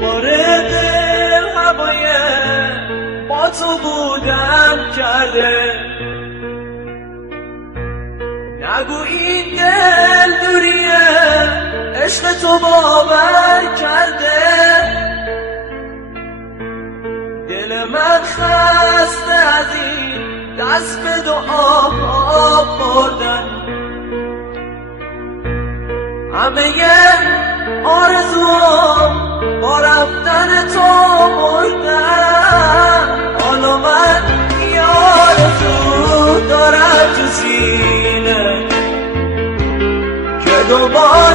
دوباره دل هوای با تو بودن کرده. نگو این دل دوریه عشق تو باور کرده. دل من خسته از این دست به دعا بردن. همه آرزوام با رفتن تو مردن. حالا من یه آرزو دارم تو سینه که دوباره